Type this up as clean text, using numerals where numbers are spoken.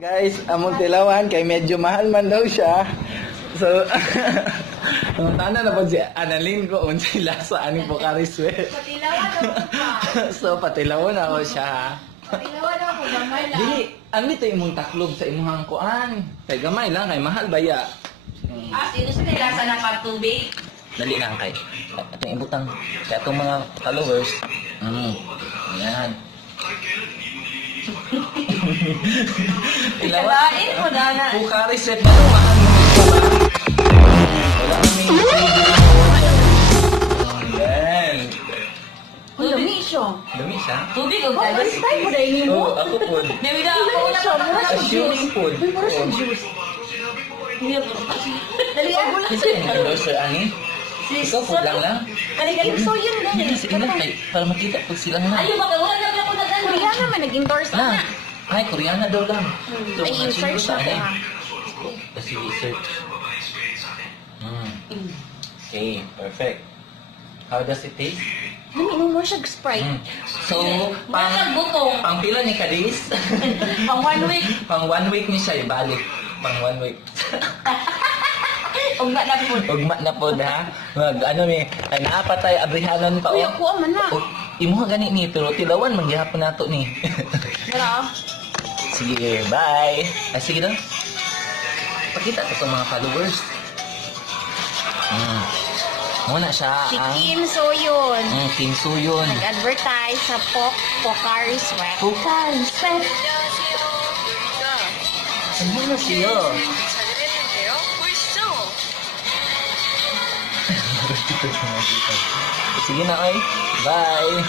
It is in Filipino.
Guys, among tilawan kay medyo mahal man daw siya. So, tana na po si Annalyn ko unsay lasa aning Pocari Sweat. Patilawan ako pa. So, patilawan ako siya. Patilawan ako, gamay lang. Dili, ang nito imong taklob sa imong kuan. Kay gamay lang, kay mahal baya. Sino sa nilasa ng patubig? Dali lang kay. Atong ibutang kay atong mga followers. Yan. Ilawain mo na na. Pocari Sweat na mahal mo. Wala kami. Yan. Uy, dami siya. Dami siya. Tubig o First galas? time mo na ini Oo, mo? ako po. Dami na ako na Sa juice po. Uy, para sa juice. Dali ako lang Kasi endorser ani. Ikaw po lang. Kali-kali so yun na Hindi si Ina kay para makita pag sila na. Ayaw makawala na ako na gano'n. Koreana naman, nag-endorse Na. Ay, Koreana daw lang. So, Ay, mga search siguro na ko tayo. ha. Kasi search. Okay, perfect. How does it taste? Dami mo siya Sprite. So, Bakit butong? pang pila ni Kadis? Pang 1 week. Pang 1 week ni siya ibalik. Pang 1 week. Ugma na po. Ugma na po na. Ano ni, ay naapatay abrihanon pa. Uy, ako man na. Imuha gani ni, pero tilawan, manggihapon nato ni. Wala. Sige, bye. Sige daw. Pakita ko sa mga followers. Muna siya Si ang Kim Soyun. Kim Soyun. Nag-advertise sa Pocari Sweat. Pocari Sweat. Ano na siya? Sige na ay. Bye.